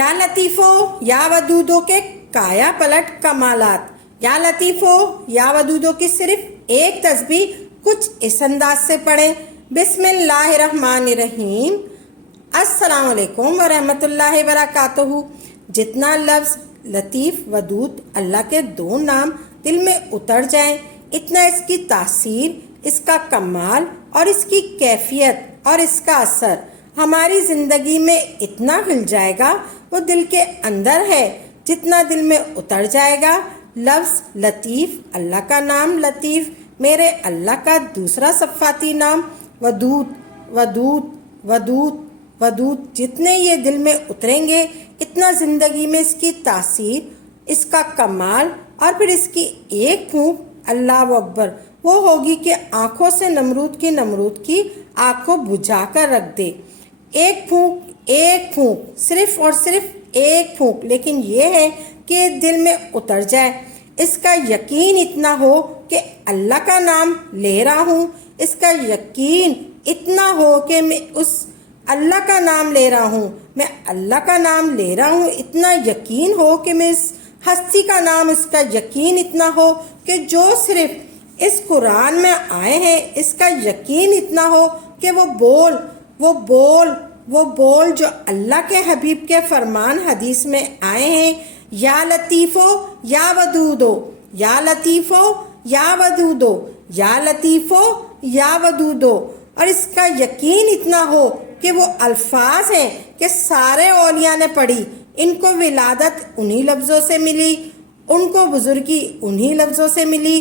یا لطیفو یا ودودو کے کایا پلٹ کمالات۔ یا لطیفو یا ودودو کی صرف ایک تسبیح کچھ اس انداز سے پڑھیں۔ بسم اللہ الرحمن الرحیم۔ السلام علیکم ورحمۃ اللہ وبرکاتہ۔ جتنا لفظ لطیف ودود اللہ کے دو نام دل میں اتر جائیں، اتنا اس کی تاثیر، اس کا کمال اور اس کی کیفیت اور اس کا اثر ہماری زندگی میں اتنا مل جائے گا۔ وہ دل کے اندر ہے، جتنا دل میں اتر جائے گا۔ لفظ لطیف، اللہ کا نام لطیف، میرے اللہ کا دوسرا صفاتی نام ودود، ودود، ودود، ودود، جتنے یہ دل میں اتریں گے اتنا زندگی میں اس کی تاثیر، اس کا کمال اور پھر اس کی ایک پھونک اللہ اکبر وہ ہوگی کہ آنکھوں سے نمرود کی آنکھ کو بجھا کر رکھ دے۔ ایک پھونک، صرف اور صرف ایک پھونک، لیکن یہ ہے کہ دل میں اتر جائے، اس کا یقین اتنا ہو کہ اللہ کا نام لے رہا ہوں، اس کا یقین اتنا ہو کہ میں اس اللہ کا نام لے رہا ہوں، میں اللہ کا نام لے رہا ہوں، اتنا یقین ہو کہ میں اس ہستی کا نام، اس کا یقین اتنا ہو کہ جو صرف اس قرآن میں آئے ہیں، اس کا یقین اتنا ہو کہ وہ بول جو اللہ کے حبیب کے فرمان حدیث میں آئے ہیں، یا لطیفو یا ودودو، یا لطیفو یا ودودو، یا لطیفو یا ودودو، اور اس کا یقین اتنا ہو کہ وہ الفاظ ہیں کہ سارے اولیاء نے پڑھی، ان کو ولادت انہی لفظوں سے ملی، ان کو بزرگی انہی لفظوں سے ملی،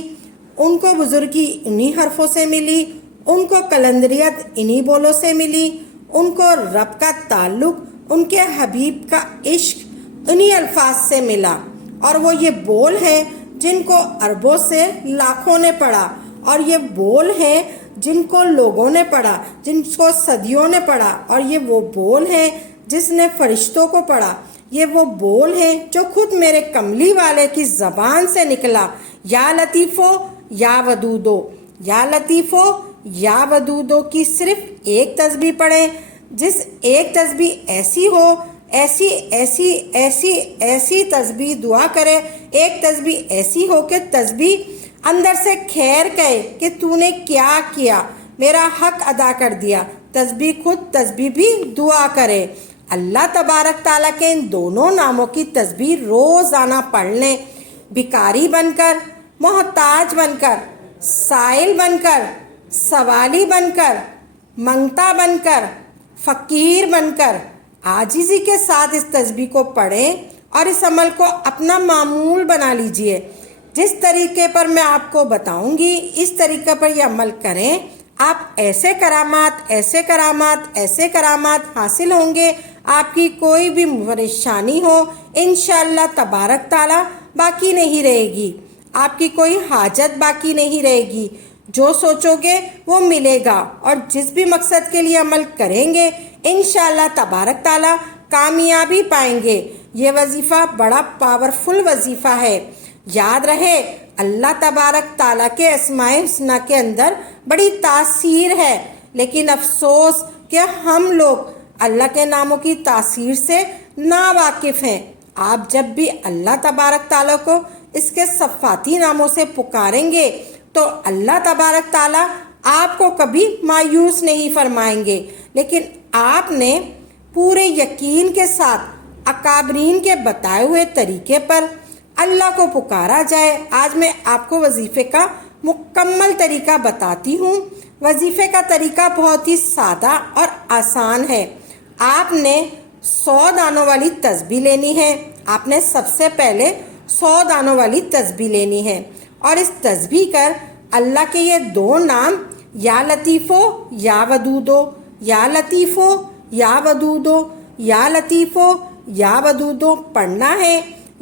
ان کو بزرگی انہی حرفوں سے ملی، ان کو کلندریت انہی بولوں سے ملی، ان کو رب کا تعلق، ان کے حبیب کا عشق انہی الفاظ سے ملا۔ اور وہ یہ بول ہیں جن کو اربوں سے لاکھوں نے پڑھا، اور یہ بول ہیں جن کو لوگوں نے پڑھا، جن کو صدیوں نے پڑھا، اور یہ وہ بول ہیں جس نے فرشتوں کو پڑھا، یہ وہ بول ہیں جو خود میرے کملی والے کی زبان سے نکلا۔ یا لطیفو یا ودودو، یا لطیفو یا ودودو کی صرف ایک تسبیح پڑھیں، جس ایک تسبیح ایسی ہو، ایسی تسبیح دعا کرے، ایک تسبیح ایسی ہو کہ تسبیح اندر سے خیر کہے کہ تو نے کیا کیا، میرا حق ادا کر دیا۔ تسبیح خود تسبیح بھی دعا کرے۔ اللہ تبارک تعالیٰ کے ان دونوں ناموں کی تسبیح روزانہ پڑھ لیں، بھکاری بن کر، محتاج بن کر، سائل بن کر، سوالی بن کر، منگتا بن کر، فقیر بن کر، عاجزی کے ساتھ اس تسبیح کو پڑھیں اور اس عمل کو اپنا معمول بنا لیجئے۔ جس طریقے پر میں آپ کو بتاؤں گی اس طریقے پر یہ عمل کریں، آپ ایسے کرامات حاصل ہوں گے، آپ کی کوئی بھی پریشانی ہو انشاءاللہ تبارک تعالیٰ باقی نہیں رہے گی، آپ کی کوئی حاجت باقی نہیں رہے گی، جو سوچو گے وہ ملے گا، اور جس بھی مقصد کے لیے عمل کریں گے انشاءاللہ تبارک تعالیٰ کامیابی پائیں گے۔ یہ وظیفہ بڑا پاورفل وظیفہ ہے۔ یاد رہے اللہ تبارک تعالیٰ کے اسماء الحسنی کے اندر بڑی تاثیر ہے، لیکن افسوس کہ ہم لوگ اللہ کے ناموں کی تاثیر سے ناواقف ہیں۔ آپ جب بھی اللہ تبارک تعالیٰ کو اس کے صفاتی ناموں سے پکاریں گے تو اللہ تبارک تعالیٰ آپ کو کبھی مایوس نہیں فرمائیں گے، لیکن آپ نے پورے یقین کے ساتھ اکابرین کے بتائے ہوئے طریقے پر اللہ کو پکارا جائے۔ آج میں آپ کو وظیفے کا مکمل طریقہ بتاتی ہوں۔ وظیفے کا طریقہ بہت ہی سادہ اور آسان ہے۔ آپ نے 100 دانوں والی تسبیح لینی ہے۔ آپ نے سب سے پہلے 100 دانوں والی تسبیح لینی ہے، اور اس تسبیح کر اللہ کے یہ دو نام یا لطیفو یا ودودو، یا لطیفو یا ودودو، یا لطیفو یا ودودو پڑھنا ہے۔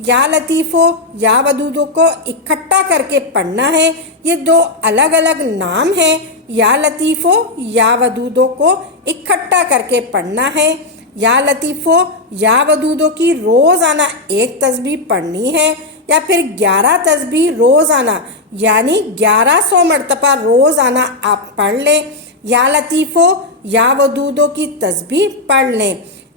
یا لطیفو یا ودودو کو اکٹھا کر کے پڑھنا ہے۔ یہ دو الگ الگ نام ہیں۔ یا لطیفو یا ودودو کو اکٹھا کر کے پڑھنا ہے۔ یا لطیفو یا ودودو کی روزانہ ایک تسبیح پڑھنی ہے، یا پھر 11 تسبیح روزانہ، یعنی 1100 مرتبہ روزانہ آپ پڑھ لیں۔ یا لطیفو یا ودودو کی تسبیح پڑھ لیں۔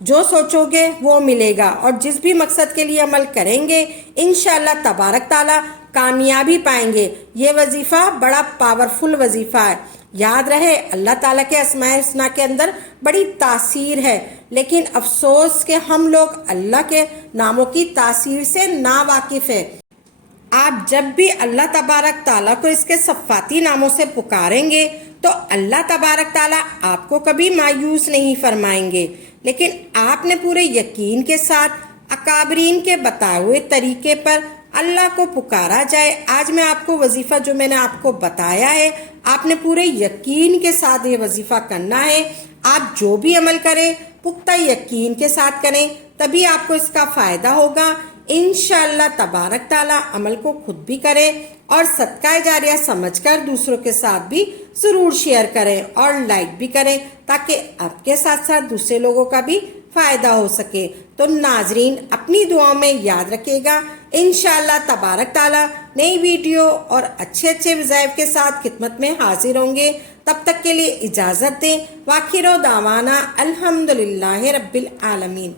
جو سوچو گے وہ ملے گا، اور جس بھی مقصد کے لیے عمل کریں گے انشاءاللہ تبارک تعالیٰ کامیابی پائیں گے۔ یہ وظیفہ بڑا پاورفل وظیفہ ہے۔ یاد رہے اللہ تعالیٰ کے اسماء الحسنیٰ کے اندر بڑی تاثیر ہے، لیکن افسوس کہ ہم لوگ اللہ کے ناموں کی تاثیر سے ناواقف ہیں۔ آپ جب بھی اللہ تبارک تعالیٰ کو اس کے صفاتی ناموں سے پکاریں گے تو اللہ تبارک تعالیٰ آپ کو کبھی مایوس نہیں فرمائیں گے، لیکن آپ نے پورے یقین کے ساتھ اکابرین کے بتائے ہوئے طریقے پر اللہ کو پکارا جائے۔ آج میں آپ کو وظیفہ جو میں نے آپ کو بتایا ہے، آپ نے پورے یقین کے ساتھ یہ وظیفہ کرنا ہے۔ آپ جو بھی عمل کریں پختہ یقین کے ساتھ کریں، تبھی آپ کو اس کا فائدہ ہوگا۔ انشاءاللہ تبارک تعالیٰ عمل کو خود بھی کریں اور صدقہ جاریہ سمجھ کر دوسروں کے ساتھ بھی ضرور شیئر کریں اور لائک بھی کریں، تاکہ آپ کے ساتھ ساتھ دوسرے لوگوں کا بھی فائدہ ہو سکے۔ تو ناظرین اپنی دعاؤں میں یاد رکھے گا، انشاءاللہ تبارک تعالیٰ نئی ویڈیو اور اچھے وظائف کے ساتھ خدمت میں حاضر ہوں گے۔ تب تک کے لیے اجازت دیں۔ وآخر دعوانا الحمدللہ رب العالمین۔